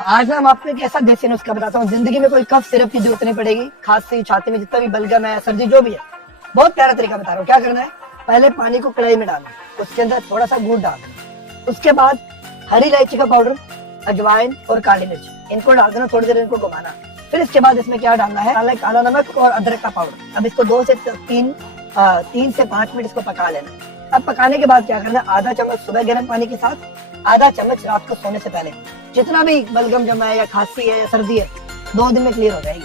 आज ना हम आपको एक ऐसा देसी नुस्खा बताता हूँ, जिंदगी में कोई कफ सिरप की जरूरत नहीं पड़ेगी। खांसी छाती में जितना भी बलगम है, सर्दी जो भी है, बहुत प्यारा तरीका बता रहा हूँ। क्या करना है, पहले पानी को कढ़ाई में डालना, उसके अंदर थोड़ा सा गुड़ डालना, उसके बाद हरी इलायची का पाउडर, अजवाइन और काली मिर्च, इनको डाल देना, थोड़ी देर इनको घुमाना। फिर इसके बाद इसमें क्या डालना है, काला नमक और अदरक का पाउडर। अब इसको 3 से 5 मिनट इसको पका लेना। अब पकाने के बाद क्या करना है, आधा चम्मच सुबह गर्म पानी के साथ, आधा चम्मच रात को सोने से पहले। जितना भी बलगम जमा है या खांसी है या सर्दी है, 2 दिन में क्लियर हो जाएगी।